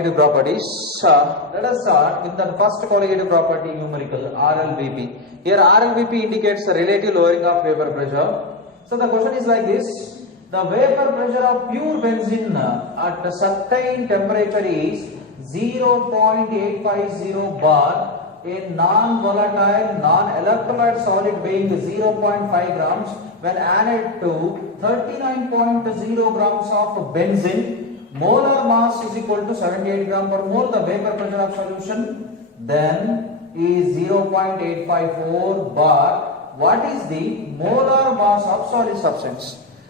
colligative properties. Let us start with the first colligative property, numerical RLVP. Here RLVP indicates the relative lowering of vapor pressure. So the question is like this: the vapor pressure of pure benzene at a certain temperature is 0.850 bar. A non-volatile, non-electrolyte solid weighing 0.5 grams when added to 39.0 grams of benzene, molar mass is equal to 78 gram per mole. The vapor pressure of solution then is 0.854 bar. What is the molar mass of solid substance?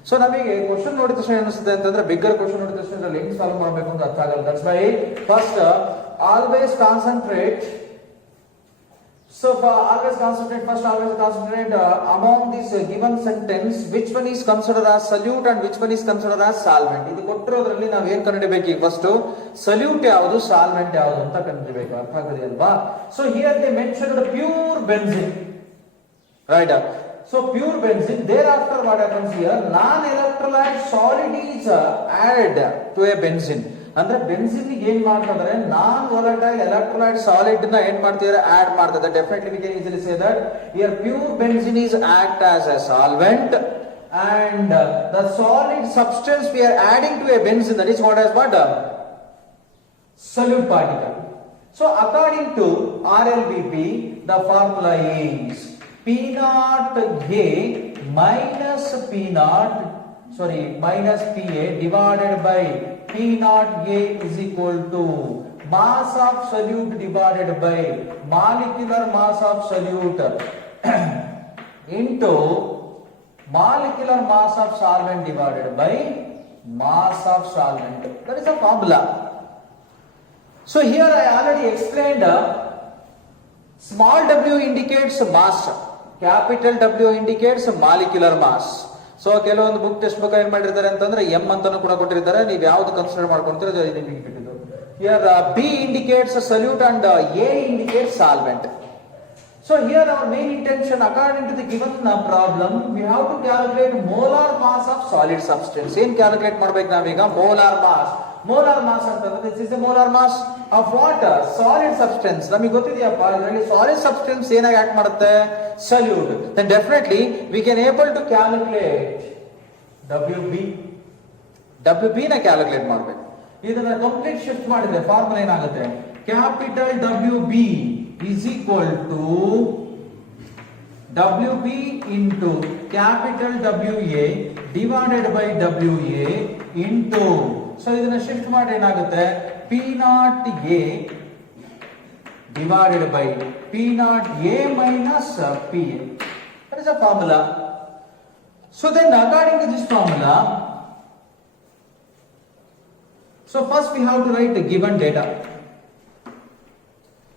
So ನಮಗೆ question ನೋಡಿದ ತಕ್ಷಣ ಏನಿಸುತ್ತೆ ಅಂತಂದ್ರೆ bigger question ನೋಡಿದ ತಕ್ಷಣ ಹೆಂಗ್ solve ಮಾಡಬೇಕು ಅಂತ ಅರ್ಥ ಆಗಲ್ಲ. That's why first always concentrate among this given sentence which one is considered as solute and which one is considered as solvent. ಇದು ಕೊಟ್ಟಿರೋದ್ರಲ್ಲಿ ನಾವು ಏನು ಕಂಡುಹಿಡಿಯಬೇಕು? ಈಗ ಫಸ್ಟ್ ಸಲ್ಯೂಟ್ ಯಾವುದು, ಸಾಲ್ವೆಂಟ್ ಯಾವುದು ಅಂತ ಕಂಡುಹಿಡಿಯಬೇಕು. ಅರ್ಥ ಆಗಿದೆ ಅಲ್ವಾ? So here they mentioned pure benzene, right? So pure benzene, thereafter what happens here, non-electrolyte solid is added to a benzene. ಅಂದ್ರೆ ಬೆನ್ಸಿನ್ ಏನ್ ಮಾಡ್ತಾರೆ, ನಾನ್ ವಾಲಟೈಲ್ ಎಲೆಕ್ಟ್ರೋಲೈಟ್ ಸಾಲಿಡ್ ನ ಏನ್ ಮಾಡ್ತಿದ್ದಾರೆ, ಆಡ್ ಮಾಡ್ತಾರೆ. Definitely we can easily say that here pure benzene is act as a solvent and the solid substance we are adding to a benzene, that is what as what solute particle. So according to RLVP the formula is P naught A minus PA divided by P naught A is equal to mass of solute divided by molecular mass of solute into molecular mass of solvent divided by mass of solvent. That is a formula. So here I already explained small w indicates mass, capital W indicates molecular mass. So ಕೆಲವೊಂದು book text book ಏನ್ ಮಾಡಿರ್ತಾರೆ ಅಂತಂದ್ರೆ M ಅಂತಾನು ಕೂಡ ಕೊಟ್ಟಿರ್ತಾರೆ. ನೀವು ಯಾವ್ದು consider ಮಾಡ್ಕೊಂತೀರೋ ಅದು ನಿಮಗೆ ಬಿಟ್ಟಿದ್ದು. Here B indicates solute and A indicates solvent. So here our main intention according to the given problem we have to calculate molar mass of solid substance. ಏನ್ ಕ್ಯಾಲ್ಕುಲೇಟ್ ಮಾಡ್ಬೇಕು ನಾವೀಗ? Molar mass. ಮೋಲಾರ್ ಮಾಸ್ ಅಂತಂದ್ರೆ this is the molar mass of what? Solid substance. ನಮಗೆ ಗೊತ್ತಿದೆಯಪ್ಪ, ಇದರಲ್ಲಿ solid substance ಏನಾಗಿ act ಮಾಡುತ್ತೆ? Solute. then definitely we can able to calculate WB ನ ಕ್ಯಾಲ್ಕುಲೇಟ್ ಮಾಡಬೇಕು. ಇದನ್ನ ಕಂಪ್ಲೀಟ್ ಶಿಫ್ಟ್ ಮಾಡಿದ್ರೆ ಫಾರ್ಮುಲಾ ಏನಾಗುತ್ತೆ? Capital WB is equal to WB into capital WA divided by WA into, so ಇದನ್ನ ಶಿಫ್ಟ್ ಮಾಡಿ ಏನಾಗುತ್ತೆ? P naught A divided by P naught A minus PA. That is a formula. So then according to this formula, so first we have to write the given data.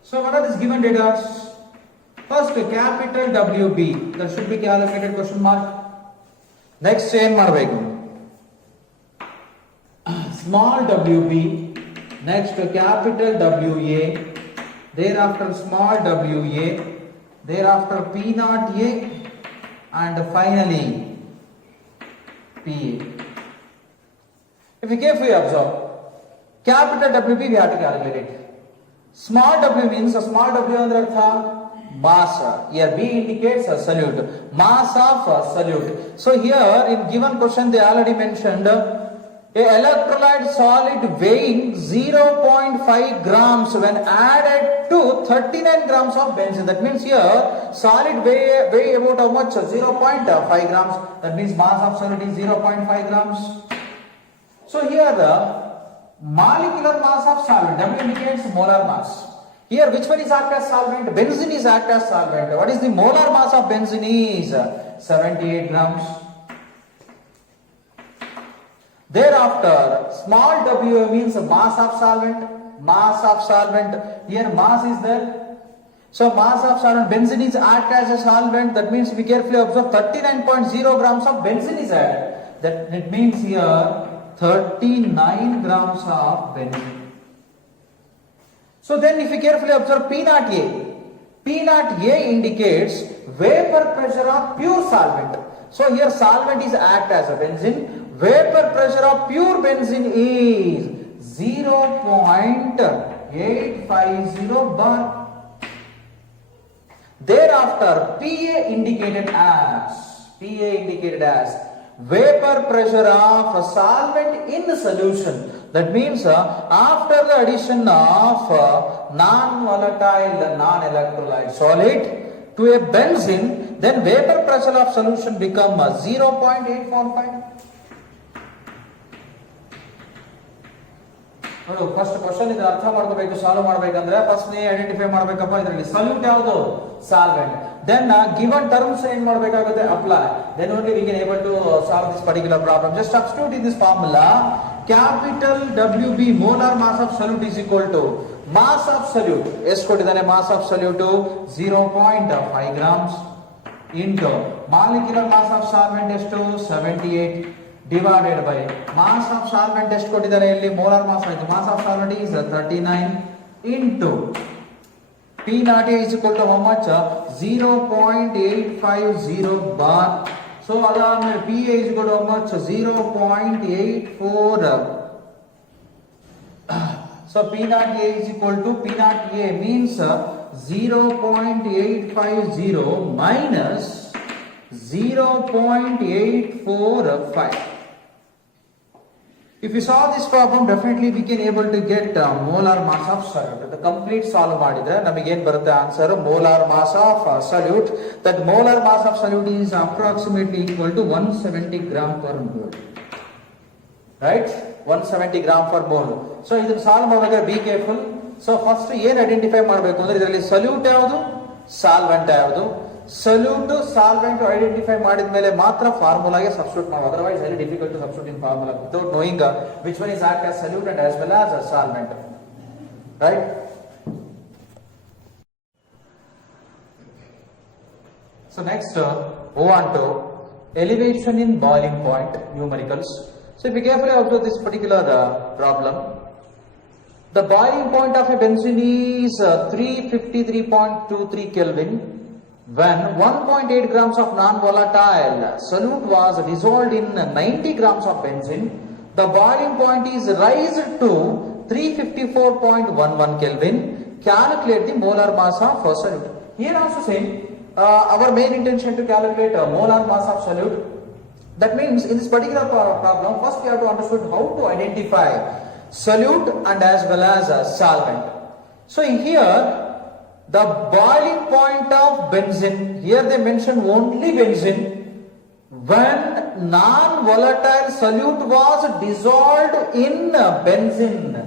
So what are these given data? First capital WB, that should be calculated question mark. Next ಏನ್ ಮಾಡಬೇಕು? Small WB, next capital WA, thereafter small WA, thereafter P naught A, and finally PA. If you carefully observe, capital WB we have to calculate it. Small w means a small w under artha mass. Here B indicates a solute, mass of a solute. So here in given question they already mentioned a electrolyte solid weighing 0.5 grams when added to 39 grams of benzene. That means here solid weigh about how much? 0.5 grams. That means mass of solid is 0.5 grams. So here the molecular mass of solvent, W indicates molar mass. Here which one is act as solvent? Benzene is act as solvent. What is the molar mass of benzene? Is 78 grams. Thereafter small w means mass of solvent. Here mass is there. So mass of solvent, benzene is act as a solvent. That means we carefully observe 39.0 grams of benzene is added. That it means here 39 grams of benzene. So then if you carefully observe P naught A indicates vapor pressure of pure solvent. So here solvent is act as a benzene. Vapor pressure of pure benzene is 0.850 bar. Thereafter, PA indicated as vapor pressure of a solvent in solution. That means after the addition of non-volatile, non-electrolyte solid to a benzene, then vapor pressure of solution become 0.845. ನೋಡು, first question ಇದನ್ನ ಅರ್ಥ ಮಾಡ್ಕೋಬೇಕು. Solve ಮಾಡ್ಬೇಕಂದ್ರೆ first ನೀ identify ಮಾಡ್ಬೇಕಪ್ಪ ಇದರಲ್ಲಿ salute ಯಾವುದು, solvent. Then given terms ಏನ್ ಮಾಡ್ಬೇಕಾಗುತ್ತೆ, apply. Then only we can able to solve this particular problem. Just substitute in this formula. Capital WB molar mass of solute is equal to mass of solute. ಎಷ್ಟು ಕೊಟ್ಟಿದ್ದಾನೆ mass of solute? 0.5 grams into molecular mass of solvent ಎಷ್ಟು, 78 divided by mass of solvent ಎಷ್ಟು ಕೊಟ್ಟಿದ್ದಾರೆ ಇಲ್ಲಿ, molar mass ಆಯ್ತು. Mass of solvent is 39 into P naught A is equal to how much, 0.850 bar. So ಅದಾದ್ಮೇಲೆ P A is equal to how much, 0.84. So P naught A is equal to, P naught A means 0.850 minus 0.845. If you solve this problem, definitely we can able to get molar mass of solute. The complete solve ಮಾಡಿದ್ರೆ ನಮಗೆ ಏನು ಬರುತ್ತೆ answer, molar mass of solute. That molar mass of solute is approximately equal to 170 gram per mole. Right? 170 gram per mole. So ಇದನ್ನ solve ಮಾಡುವಾಗ be careful. So first ಏನು identify ಮಾಡಬೇಕು ಅಂದ್ರೆ ಇದರಲ್ಲಿ ಸಲ್ಯೂಟ್ ಯಾವುದು, ಸಾಲ್ವೆಂಟ್ ಯಾವುದು. ಸಲ್ಯೂಟ್ ಸಾಲ್ವೆಂಟ್ ಐಡೆಂಟಿಫೈ ಮಾಡಿದ ಮೇಲೆ ಮಾತ್ರ ಫಾರ್ಮುಲಾಗೆ ಸಬ್ಸ್ಟಿಟ್ಯೂಟ್ ನಾವು. Otherwise very difficult to substitute in formula without knowing which one is act as solute and as well as solvent. Right? So next move on to elevation in boiling point numericals. So if you carefully observe this particular problem, the boiling point of a benzene is 353.23 Kelvin. When 1.8 grams of non-volatile solute was dissolved in 90 grams of benzene, the boiling point is raised to 354.11 Kelvin. Calculate the molar mass of solute. Here also same, our main intention to calculate molar mass of solute. That means in this particular problem, first we have to understand how to identify solute and as well as solvent. So here, the boiling point of benzene, here they mention only benzene, when non-volatile solute was dissolved in benzene.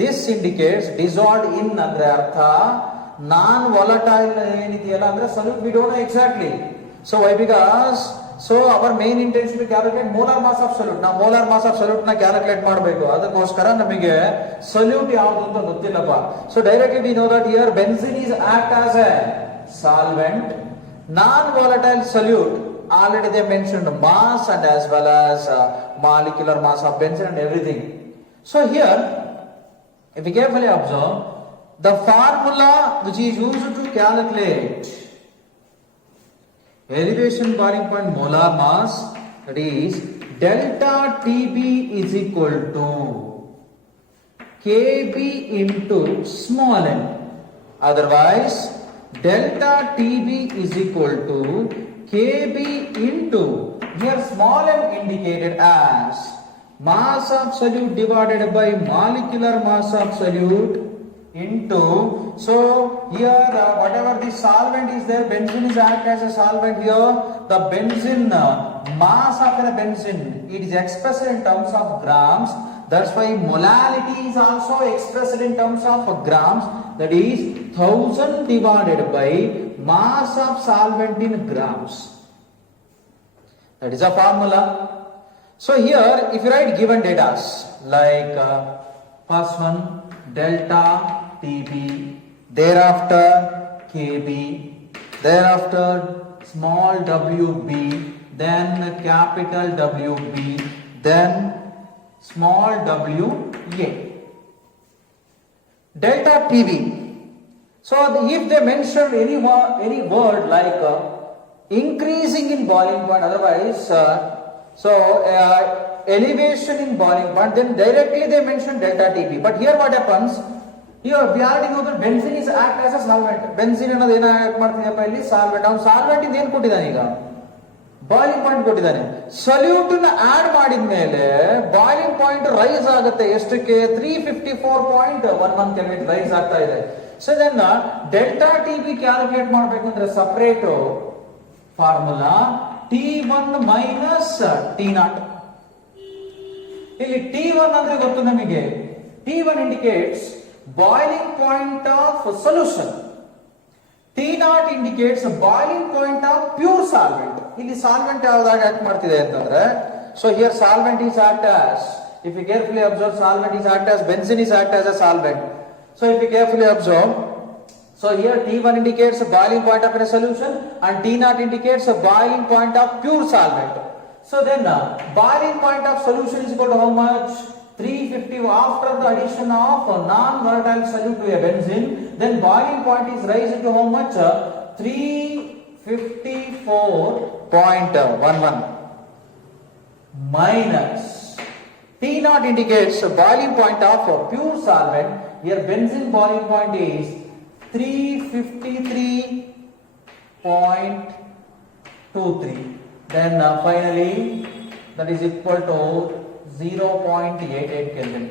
This indicates dissolved in andre artha non-volatile enidiyalla andre solute we don't know exactly. So why? Because so our main intention to calculate molar mass of solute. Now molar mass of solute na calculate ಮಾಡಬೇಕು. ಅದಕ್ಕೋಸ್ಕರ ನಮಗೆ solute ಯಾವುದು ಅಂತ ಗೊತ್ತಿಲ್ಲಪ್ಪ. So directly we know that here benzene is act as a solvent. Non-volatile solute, already they mentioned mass and as well as molecular mass of benzene and everything. So here, if you carefully observe, the formula which is used to calculate elevation boiling point molar mass, that is delta TB is equal to Kb into small n. Otherwise, delta TB is equal to Kb into, here small m indicated as mass of solute divided by molecular mass of solute into, so here whatever the solvent is there, benzene is act as a solvent here. The benzene mass of the benzene, it is expressed in terms of grams. That's why molality is also expressed in terms of grams. That is 1000 divided by mass of solvent in grams. That is a formula. So here if you write given data like first one delta TB, thereafter Kb, thereafter small wb, then capital WB, then small wa. Delta TB. So if they mention any word like increasing in boiling point, otherwise elevation in boiling point, then directly they mention delta TB. But here what happens? Here we already know that benzene is act as a solvent. Benzene ಅನ್ನೋದು ಏನು act ಮಾಡ್ತಿದೆಯಪ್ಪ ಇಲ್ಲಿ solvent. ಅವ್ನು solvent ಇಂದ ಏನು ಕೊಟ್ಟಿದ್ದಾನೆ ಈಗ? Boiling point ಕೊಟ್ಟಿದ್ದಾನೆ. Solute ನ ಆಡ್ ಮಾಡಿದ ಮೇಲೆ ಬಾಯ್ಲಿಂಗ್ ಪಾಯಿಂಟ್ ರೈಸ್ ಆಗುತ್ತೆ. ಎಷ್ಟಕ್ಕೆ? 354.11 ಕೆಲ್ವಿನ್ ರೈಸ್ ಆಗ್ತಾ ಇದೆ. So then delta TB calculate ಮಾಡಬೇಕು ಅಂದ್ರೆ separate formula T1 minus T0. ಇಲ್ಲಿ T1 ಅಂದ್ರೆ ಗೊತ್ತು ನಮಗೆ. T1 indicates boiling point of solution. T0 indicates boiling point of pure solvent. ಇಲ್ಲಿ ಸಾಲ್ವೆಂಟ್ ಯಾವ್ದಾಗ ಆಕ್ಟ್ ಮಾಡ್ತಿದೆ ಅಂತಂದ್ರೆ, so here solvent is act as, if you carefully observe, solvent is act as, benzene is act as a solvent. So if you carefully observe, so here T1 indicates a boiling point of a solution and T0 indicates a boiling point of pure solvent. So then boiling point of solution is equal to how much? 350 after the addition of non-volatile solute to a benzene, then boiling point is raised to how much? 354.11 minus T0 indicates a boiling point of a pure solvent. Here benzene boiling point is 353.23. Then finally that is equal to 0.88 Kelvin.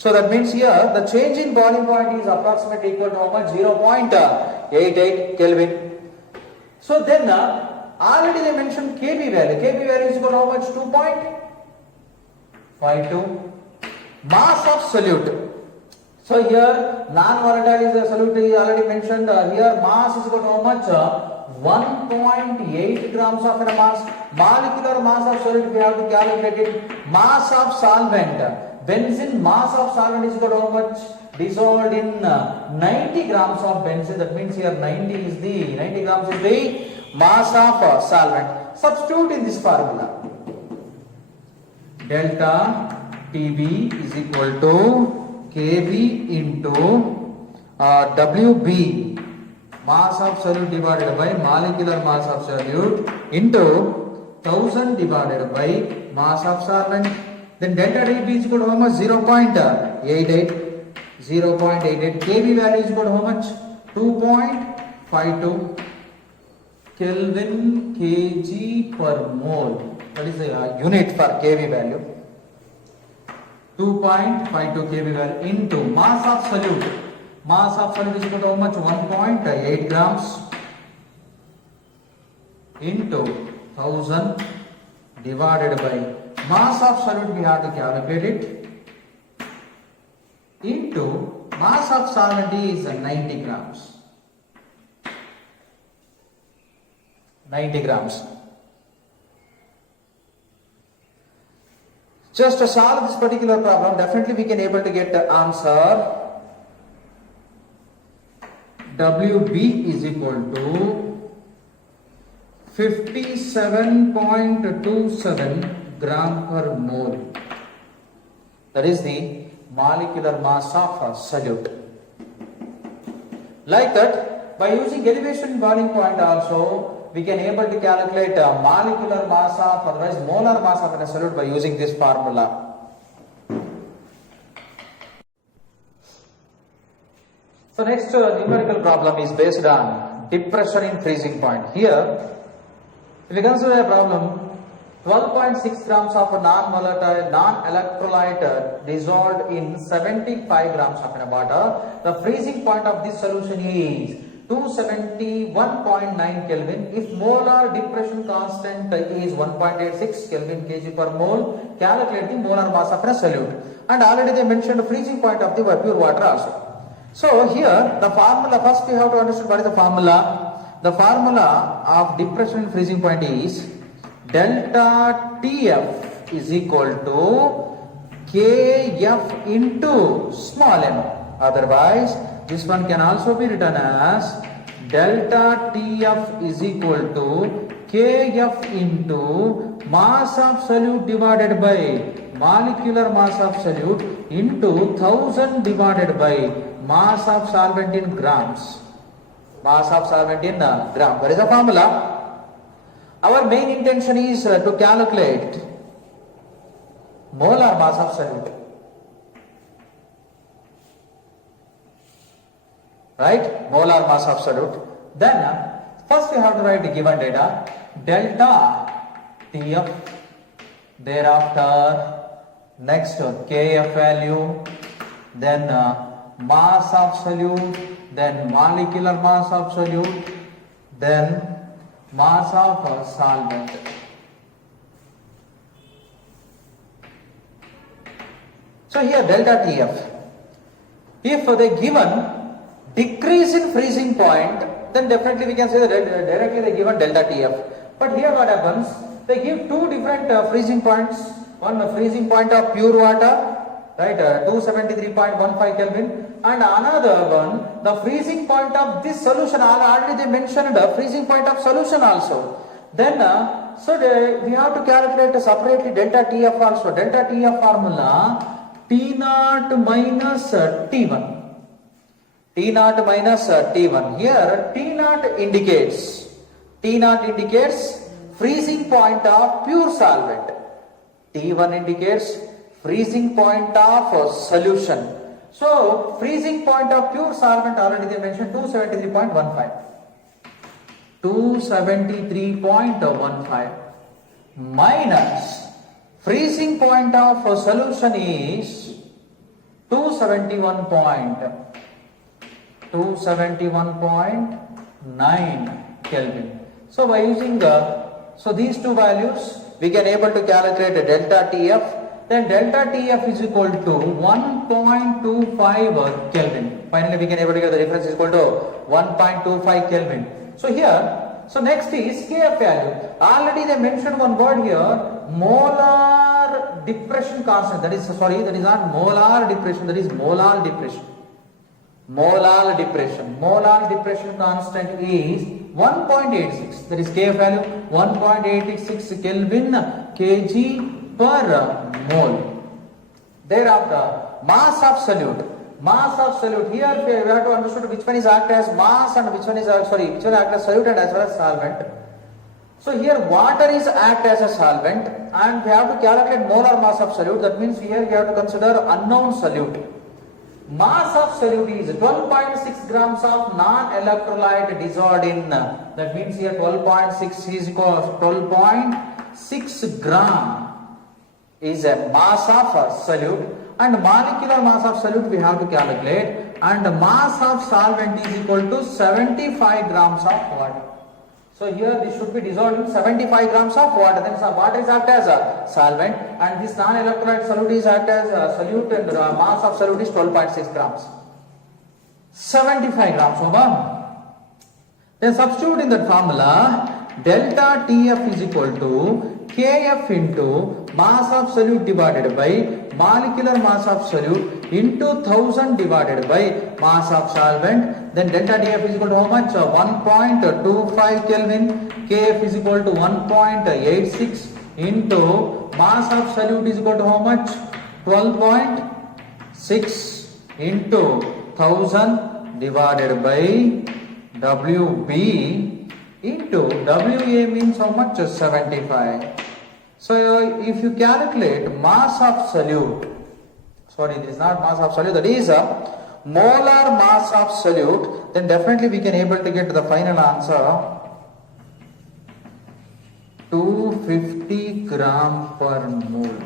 So that means here the change in boiling point is approximately equal to how much? 0.88 Kelvin. So then already they mentioned Kb value. Kb value is equal to how much? 2.52. Mass of solute. So here non-volatile is a solute is already mentioned. Here mass is equal to how much? 1.8 grams of mass. Molecular mass of solute we have to calculate it. Mass of solvent. Benzene mass of solvent is equal to how much? Dissolved in 90 grams of benzene. That means here 90 grams is the mass of solvent. Substitute in this formula. Delta TB is equal to Kb into Wb, mass of solute divided by molecular mass of solute, into 1000 divided by mass of solvent. Then delta TB is equal to how much? 0.88. Kb value is equal to how much? 2.52 Kelvin kg per mole. That is the unit for Kb value. 2.52 Kb value into mass of solute. Mass of solute is equal to how much? 1.8 grams into 1000 divided by mass of solute we have to calculate it into mass of solvent is 90 grams. 90 grams. Just to solve this particular problem, definitely we can able to get the answer. Wb is equal to 57.27 gram per mole. That is the molecular mass of solute. Like that, by using elevation boiling point also, we can able to calculate molecular mass of, otherwise molar mass of a solute by using this formula. So next numerical problem is based on depression in freezing point. Here, if you consider a problem, 12.6 grams of a non-volatile, non-electrolyte dissolved in 75 grams of water. The freezing point of this solution is 271.9 Kelvin. If molar depression constant is 1.86 Kelvin kg per mole, calculate the molar mass of a solute. And already they mentioned the freezing point of the pure water also. So here the formula, first we have to understand what is the formula. The formula of depression and freezing point is delta TF is equal to KF into small m. Otherwise, this one can also be written as delta TF is equal to KF into mass of solute divided by molecular mass of solute into 1000 divided by mass of solvent in grams. Mass of solvent in gram. What is the formula? Our main intention is to calculate molar mass of solute. Right? Molar mass of solute. Then first you have to write the given data. Delta TF. Thereafter next KF value. Then mass of solute. Then molecular mass of solute. Then mass of solvent. So here delta TF. If they given decrease in freezing point, then definitely we can say that directly they given delta TF. But here what happens? They give two different freezing points. One freezing point of pure water, right, 273.15 Kelvin, and another one the freezing point of this solution. Already they mentioned the freezing point of solution also. Then we have to calculate separately delta TF also. Delta TF formula T naught minus T1. T naught minus T1. Here T naught indicates freezing point of pure solvent. T1 indicates freezing point of solution. So freezing point of pure solvent already they mentioned 273.15. 273.15 minus freezing point of solution is 271.9 Kelvin. So by using these two values we can able to calculate a delta TF. Then delta TF is equal to 1.25 Kelvin. Finally we can able to get the difference is equal to 1.25 Kelvin. So here, so next is KF value. Already they mentioned one word here, molar depression constant. That is not molar depression, that is molar depression. Molar depression constant is 1.86. That is KF value 1.86 Kelvin kg per mole. Thereafter, mass of solute. Here we have to understand which one is act as mass and which one is act as solute and as well as solvent. So here water is act as a solvent and we have to calculate molar mass of solute. That means here we have to consider unknown solute. Mass of solute is 12.6 grams of non-electrolyte dissolved in. That means here 12.6 is equal to 12.6 gram is a mass of solute, and molecular mass of solute we have to calculate, and mass of solvent is equal to 75 grams of water. So here this should be dissolved in 75 grams of water. Then water is act as a solvent and this non-electrolyte solute is act as a solute, and the mass of solute is 12.6 grams. 75 grams over. Then substitute in that formula, delta TF is equal to KF into mass of solute divided by molecular mass of solute into 1000 divided by mass of solvent. Then delta TF is equal to how much? 1.25 Kelvin. KF is equal to 1.86 into mass of solute is equal to how much? 12.6 into 1000 divided by WB into WA means how much? 75. So if you calculate mass of solute, this is not mass of solute, that is a molar mass of solute, then definitely we can able to get the final answer 250 gram per mole.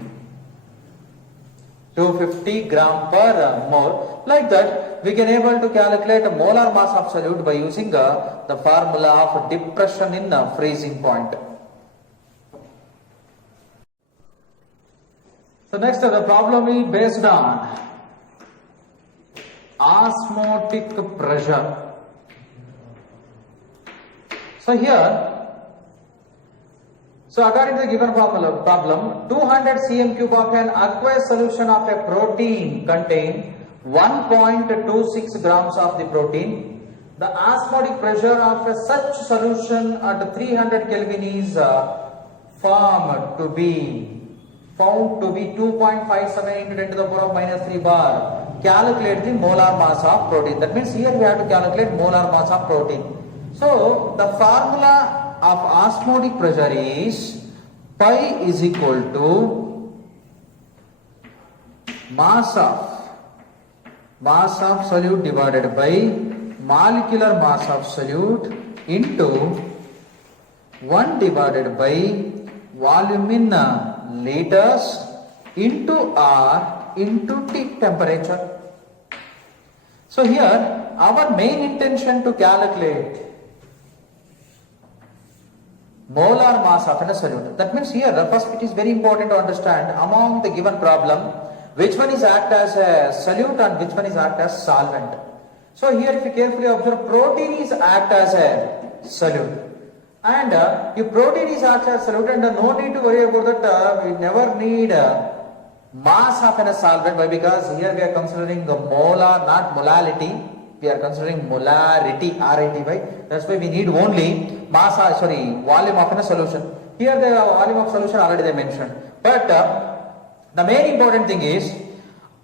250 gram per mole. Like that, we can able to calculate a molar mass of solute by using the formula of depression in freezing point. So next, the problem is based on osmotic pressure. So here, according to the given problem, 200 cm cube of an aqueous solution of a protein contain 1.26 grams of the protein. The osmotic pressure of such solution at 300 Kelvin is found to be 2.57 into 10 to the power of minus 3 bar. Calculate the molar mass of protein. That means here we have to calculate molar mass of protein. So the formula of osmotic pressure is pi is equal to mass of solute divided by molecular mass of solute into 1 divided by volume in liters into R into T temperature. So here our main intention to calculate molar mass of a solute. That means here first it is very important to understand among the given problem which one is act as a solute and which one is act as solvent. So here if you carefully observe, protein is act as a solute. And if protein is act as a solute, and no need to worry about that, we never need mass of a solvent. Why? Because here we are considering the molar, not molality. We are considering molarity, R-I-T-Y. That's why we need only volume of a solution. Here the volume of solution already they mentioned. But the main important thing is,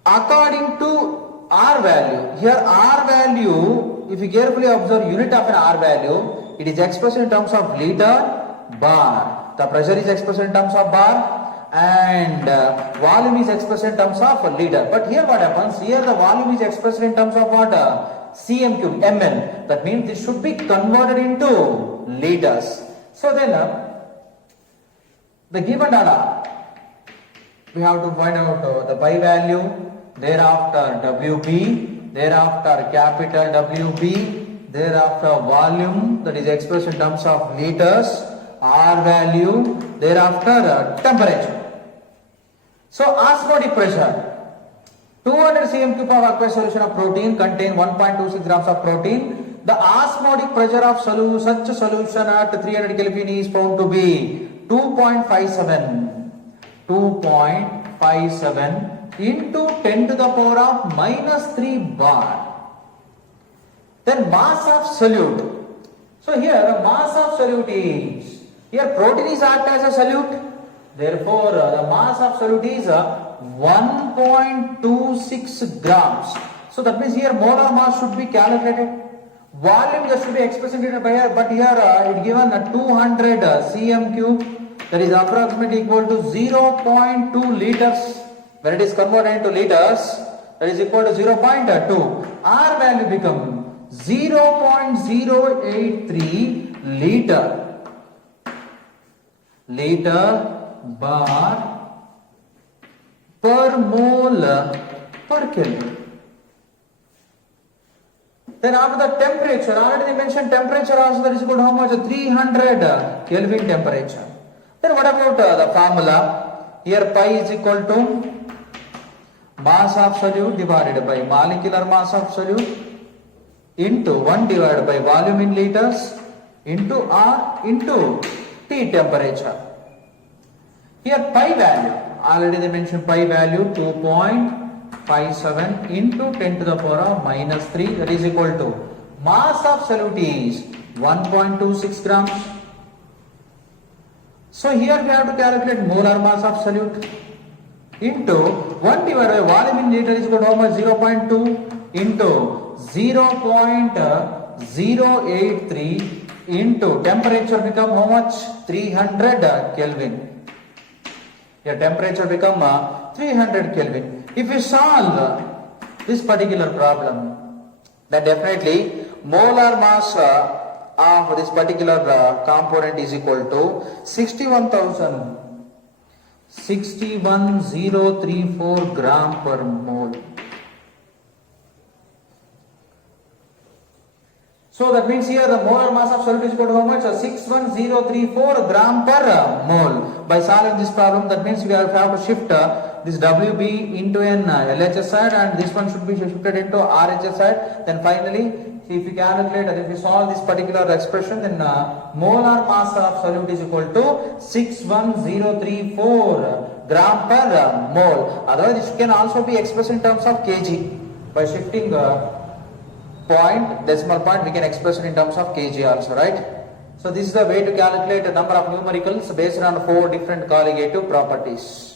according to R value, here R value, if you carefully observe unit of an R value, it is expressed in terms of liter bar. The pressure is expressed in terms of bar and volume is expressed in terms of liter. But here what happens? Here the volume is expressed in terms of what? cm cube, ml. That means this should be converted into liters. So then the given data, we have to find out the pi value, thereafter WB, thereafter capital WB, thereafter volume that is expressed in terms of liters, R value, thereafter temperature. So osmotic pressure. 200 cm cube of aqueous solution of protein contain 1.26 grams of protein. The osmotic pressure of such a solution at 300 Kelvin is found to be 2.57 into 10 to the power of minus 3 bar. Then mass of solute. So here the mass of solute is, here protein is act as a solute. Therefore the mass of solute is 1.26 grams. So that means here molar mass should be calculated. Volume just should be expressed by here, but here it given 200 cm cube, that is approximately equal to 0.2 liters. When it is converted into liters, that is equal to 0.2. R value become 0.083 liter bar per mole per Kelvin. Then after the temperature, already they mentioned temperature also, that is equal to how much? 300 Kelvin temperature. Then what about the formula? Here pi is equal to mass of solute divided by molecular mass of solute into 1 divided by volume in liters into R into T temperature. Here pi value, already they mentioned pi value 2.57 into 10 to the power of minus 3, that is equal to mass of solute is 1.26 grams. So here we have to calculate molar mass of solute into 1 divided by volume in liter is equal to how much? 0.2 into 0.083 into temperature become how much? 300 Kelvin. Your temperature become 300 Kelvin. If you solve this particular problem, then definitely molar mass of this particular component is equal to 61034 gram per mole. So that means here the molar mass of solute is equal to how much? 61034 gram per mole. By solving this problem, that means we have to shift this WB into an LHS side and this one should be shifted into RHS side. Then finally, if you calculate and if you solve this particular expression, then molar mass of solute is equal to 61034 gram per mole. Otherwise, it can also be expressed in terms of kg. By shifting decimal point, we can express it in terms of kg also, right? So this is the way to calculate a number of numericals based on 4 different colligative properties.